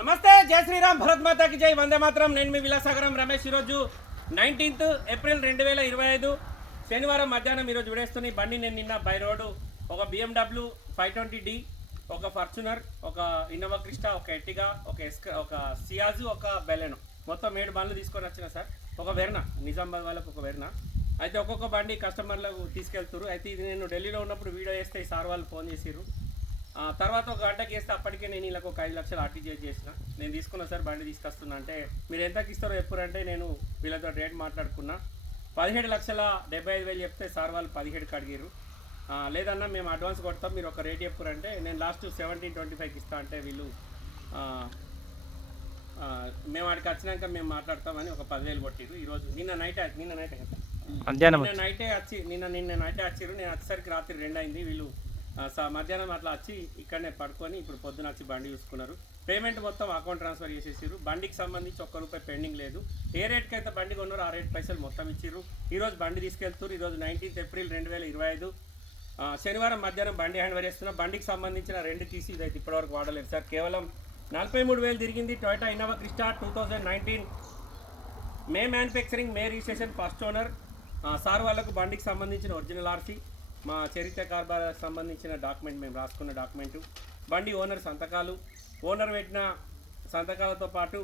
నమస్తే జై శ్రీరామ్ భరత్ మాతాకి జై. వందే మాత్రం. నేను మీ విలాసాగరం రమేష్ ఈరోజు నైన్టీన్త్ ఏప్రిల్ రెండు వేల ఇరవై ఐదు శనివారం మధ్యాహ్నం ఈరోజు విడేస్తున్న బండి నేను నిన్న బై రోడ్డు ఒక బిఎండబ్ల్యూ ఫైవ్ ట్వంటీ డి ఒక ఫార్చునర్ ఒక ఇన్నోవా క్రిస్టా ఒక ఎట్టిగా ఒక ఎస్క ఒక సియాజు ఒక బెలెను. మొత్తం ఏడు బండ్లు తీసుకొని వచ్చిన సార్. ఒక వెర్న నిజామాబాద్ వాళ్ళకు ఒక వెర్న. అయితే ఒక్కొక్క బండి కస్టమర్లకు తీసుకెళ్తారు అయితే ఇది నేను ఢిల్లీలో ఉన్నప్పుడు వీడియో వేస్తే ఈ సార్ వాళ్ళు ఫోన్ చేసిర్రు. తర్వాత ఒక గంటకి వేస్తే అప్పటికే నేను వీళ్ళకి ఒక ఐదు లక్షలు ఆర్టీజీఎస్ చేసిన. నేను తీసుకున్నా సార్ బండి తీసుకొస్తున్నా అంటే మీరు ఎంతకి ఇస్తారో ఎప్పుడంటే నేను వీళ్ళతో రేట్ మాట్లాడుకున్నా. పదిహేడు లక్షల డెబ్బై ఐదు వేలు చెప్తే సార్ వాళ్ళు పదిహేడుకి అడిగారు లేదన్నా మేము అడ్వాన్స్ కొడతాం మీరు ఒక రేట్ చెప్పురంటే నేను లాస్ట్ సెవెంటీన్ ట్వంటీ ఫైవ్కి ఇస్తా అంటే వీళ్ళు మేము వాడికి వచ్చినాక మేము మాట్లాడతామని ఒక పదివేలు కొట్టిరు ఈరోజు నిన్న నైట్ నిన్న నైట్ నిన్న నైటే వచ్చి నిన్న నిన్న నైటే వచ్చిర్రు. నేను వచ్చేసరికి రాత్రి రెండు అయింది వీళ్ళు మధ్యాహ్నం అట్లా వచ్చి ఇక్కడనే పడుకొని ఇప్పుడు పొద్దున వచ్చి బండి చూసుకున్నారు. పేమెంట్ మొత్తం అకౌంట్ ట్రాన్స్ఫర్ చేసేసారు బండికి సంబంధించి ఒక్క రూపాయి పెండింగ్ లేదు. ఏ రేట్కి అయితే బండి కొన్నారో ఆ రేట్ పైసలు మొత్తం ఇచ్చారు ఈరోజు బండి తీసుకెళ్తారు ఈరోజు నైన్టీన్త్ ఏప్రిల్ రెండు వేల ఇరవై ఐదు. శనివారం మధ్యాహ్నం బండి హ్యాండ్ ఓవర్ చేస్తున్నా. బండికి సంబంధించిన రెండు తీసి ఇదైతే ఇప్పటివరకు వాడలేదు. సార్ కేవలం నలభై మూడు వేలు తిరిగింది. Toyota Innova Crysta two thousand nineteen May manufacturing May registration first owner sir వాళ్ళకు బండికి సంబంధించిన ఒరిజినల్ ఆర్సీ మా చరిత్ర కార్బార్కి సంబంధించిన డాక్యుమెంట్ మేము రాసుకున్న డాక్యుమెంటు. బండి ఓనర్ సంతకాలు. ఓనర్ పెట్టిన సంతకాలతో పాటు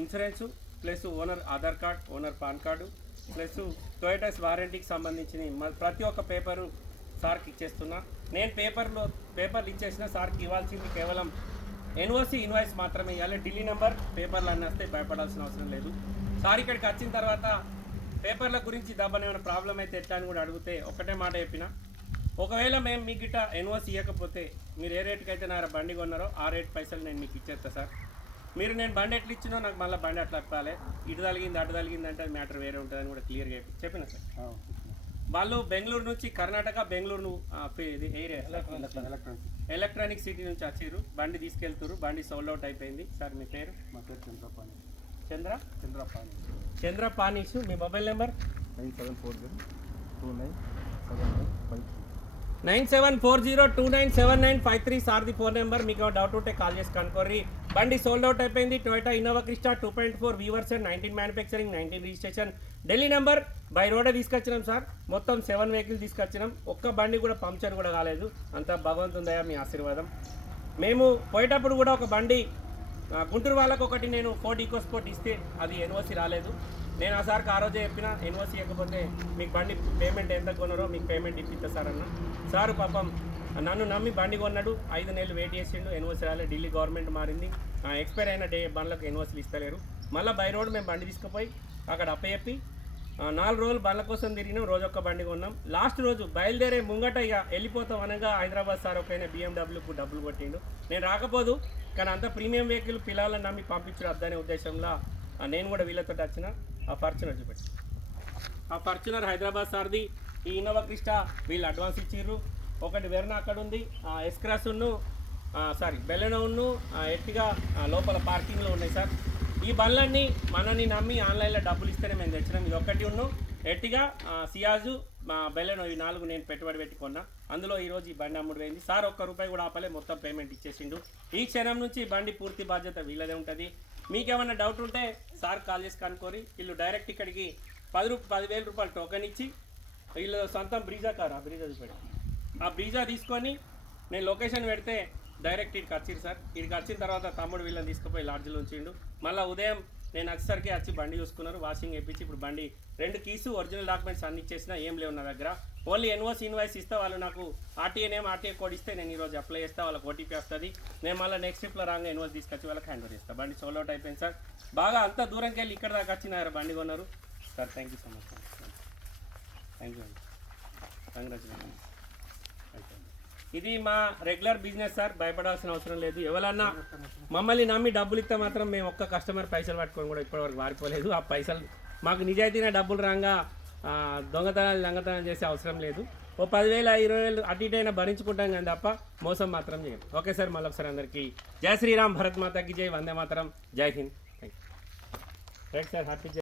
insurance plus owner Aadhaar card owner PAN card plus Toyota's వారంటీకి సంబంధించిన ప్రతి ఒక్క పేపరు సార్కి ఇచ్చేస్తున్నా. నేను పేపర్లో పేపర్లు ఇచ్చేసిన సార్కి ఇవ్వాల్సింది కేవలం ఎన్ఓసి ఇన్వాయిస్ మాత్రమే ఇవ్వాలి ఢిల్లీ నెంబర్ పేపర్లు అన్నీ వస్తే భయపడాల్సిన అవసరం లేదు. సార్ ఇక్కడికి వచ్చిన తర్వాత పేపర్ల గురించి దబ్బన ఏమైనా ప్రాబ్లం అయితే ఎట్లా అని కూడా అడిగితే ఒకటే మాట చెప్పిన. ఒకవేళ మేము మీకు గిట్ట ఎన్ఓసి ఇవ్వకపోతే మీరు ఏ రేటుకి అయితే నా బండి కొన్నారో ఆ రేట్ పైసలు నేను మీకు ఇచ్చేస్తా సార్. మీరు నేను బండి ఎట్లా ఇచ్చినో నాకు మళ్ళీ బండి అట్లా అప్పాలి ఇటు తగిలింది అటు తగిలింది అంటే మ్యాటర్ వేరే ఉంటుందని కూడా క్లియర్గా చెప్పి చెప్పిన సార్. వాళ్ళు బెంగళూరు నుంచి కర్ణాటక బెంగళూరు ఇది ఏరియా ఎలక్ట్రానిక్ సిటీ. నుంచి వచ్చారు. బండి తీసుకెళ్తారు బండి సోల్డ్ అవుట్ అయిపోయింది. సార్ మీ పేరు? మా పేరు చంద్రపాణి చంద్ర? చంద్రపాణి చంద్ర పానీసు మీ mobile number? Nine seven four zero two nine seven nine five three nine seven four zero two nine seven nine five three sir the phone number. మీకు డౌట్ ఉంటే కాల్ చేసి కనుకోర్రి బండి సోల్డ్ అవుట్ అయిపోయింది. Toyota Innova Crysta two point four weavers and nineteen manufacturing nineteen registration Delhi number by రోడే తీసుకొచ్చినాం sir. మొత్తం seven vehicle తీసుకొచ్చినాం. ఒక్క బండి కూడా పంక్చర్ కూడా కాలేదు. అంత భగవంతుందయా మీ ఆశీర్వాదం. మేము పోయేటప్పుడు కూడా ఒక బండి గుంటూరు వాళ్ళకు ఒకటి నేను ఫోర్డ్ ఈకో స్పోర్ట్ ఇస్తే అది ఎన్ఓసి రాలేదు. నేను ఆ సార్కి ఆ రోజే చెప్పిన ఎన్ఓసి ఇవ్వకపోతే మీకు బండి పేమెంట్ ఎంత కొన్నారో మీకు పేమెంట్ ఇప్పిస్తా సార్ అన్న. సార్ పాపం నన్ను నమ్మి బండి కొన్నాడు ఐదు నెలలు వెయిట్ చేసిండు ఎన్ఓసి రాలేదు ఢిల్లీ గవర్నమెంట్ మారింది. ఎక్స్పైర్ అయిన డే బండ్లకు ఎన్ఓసీలు ఇస్తలేరు. మళ్ళీ బై రోడ్ మేము బండి తీసుకుపోయి అక్కడ అప్పచెప్పి నాలుగు రోజులు బండ్ల కోసం తిరిగినాం రోజు ఒక్క బండి కొన్నాం. లాస్ట్ రోజు బయలుదేరే ముంగట ఇక వెళ్ళిపోతాం అనగా హైదరాబాద్ సార్ ఒకైనా బిఎండబ్ల్యూకు డబ్బులు కొట్టిండు. నేను రాకపోదు కానీ అంత ప్రీమియం వెహికల్ పిల్లలను నమ్మి పంపించడం అద్దనే ఉద్దేశంలో నేను కూడా వీళ్ళతో వచ్చిన ఆ ఫార్చునర్ చూపెట్టి ఆ ఫార్చునర్ హైదరాబాద్ సార్ది ఈ ఇన్నోవా క్రిస్టా వీళ్ళు అడ్వాన్స్ ఇచ్చిర్రు. ఒకటి వెర్నా అక్కడ ఉంది ఆ ఎస్క్రాస్ ఉన్ను సారీ ఉన్ను ఎట్టిగా లోపల పార్కింగ్లో ఉన్నాయి సార్. ఈ బండ్లన్నీ మనని నమ్మి ఆన్లైన్లో డబ్బులు ఇస్తేనే మేము తెచ్చినాం. ఇది ఒకటి ఉన్ను. ఎట్టిగా సియాజు మా బెల్లెను ఈ నాలుగు నేను పెట్టుబడి పెట్టుకున్నా అందులో ఈరోజు ఈ బండి అమ్ముడు పోయింది. సార్ ఒక్క రూపాయి కూడా ఆపలే మొత్తం పేమెంట్ ఇచ్చేసిండు. ఈ క్షణం నుంచి ఈ బండి పూర్తి బాధ్యత వీళ్ళదే ఉంటుంది. మీకేమైనా డౌట్ ఉంటే సార్ కాల్ చేసి కనుక్కొని వీళ్ళు డైరెక్ట్ ఇక్కడికి పది రూ పదివేల రూపాయలు టోకెన్ ఇచ్చి వీళ్ళు సొంతం బ్రీజా కారు? ఆ బ్రీజా చూపెట్టి ఆ బ్రీజా తీసుకొని నేను లొకేషన్ పెడితే డైరెక్ట్ ఇక్కడికి వచ్చింది సార్. ఇక్కడికి వచ్చిన తర్వాత తమ్ముడు వీళ్ళని తీసుకుపోయి లాడ్జ్లో ఉంచిండు. మళ్ళీ ఉదయం నేను వచ్చేసరికి వచ్చి బండి చూసుకున్నారు. వాషింగ్ వేయించి ఇప్పుడు బండి రెండు కీసు ఒరిజినల్ డాక్యుమెంట్స్ అన్ని ఇచ్చేసినా ఏం లేవు నా దగ్గర. ఓన్లీ ఎన్ఓసి ఇన్వాయిస్ ఇస్తే వాళ్ళు నాకు ఆర్టీఏ నేమ్ ఆర్టీఏ కోడ్ ఇస్తే నేను ఈరోజు అప్లై చేస్తా వాళ్ళకి ఓటీపీ వస్తుంది. నేను మళ్ళీ నెక్స్ట్ ట్రిప్లో రాగా ఎన్ఓస్ తీసుకొచ్చి వాళ్ళకి హ్యాండ్ ఓవర్ చేస్తాను బండి సోల్ అవుట్ అయిపోయింది సార్. బాగా అంత దూరంకి వెళ్ళి ఇక్కడ దాకా వచ్చినారు బండి కొన్నారు. Sir thank you so much sir thank you అండి కంగ్రాచులేషన్ ఇది మా రెగ్యులర్ బిజినెస్ సార్ భయపడాల్సిన అవసరం లేదు. ఎవరన్నా మమ్మల్ని నమ్మి డబ్బులు ఇస్తే మాత్రం మేము ఒక్క కస్టమర్ పైసలు పట్టుకొని కూడా ఇప్పటివరకు మారిపోలేదు ఆ పైసలు మాకు నిజాయితీగా డబ్బులు రాగా ఆ, దొంగతనాలు చేసే అవసరం లేదు. ఓ పదివేల ఇరవై వేలు అటు ఇటు అయినా భరించుకుంటాం కానీ తప్ప మోసం మాత్రం చేయం ఓకే సార్ మళ్ళీ ఒకసారి అందరికీ జై శ్రీరామ్ భరత్ మాతకి జై వందే మాతరం జై Hind. Thank you right sir happy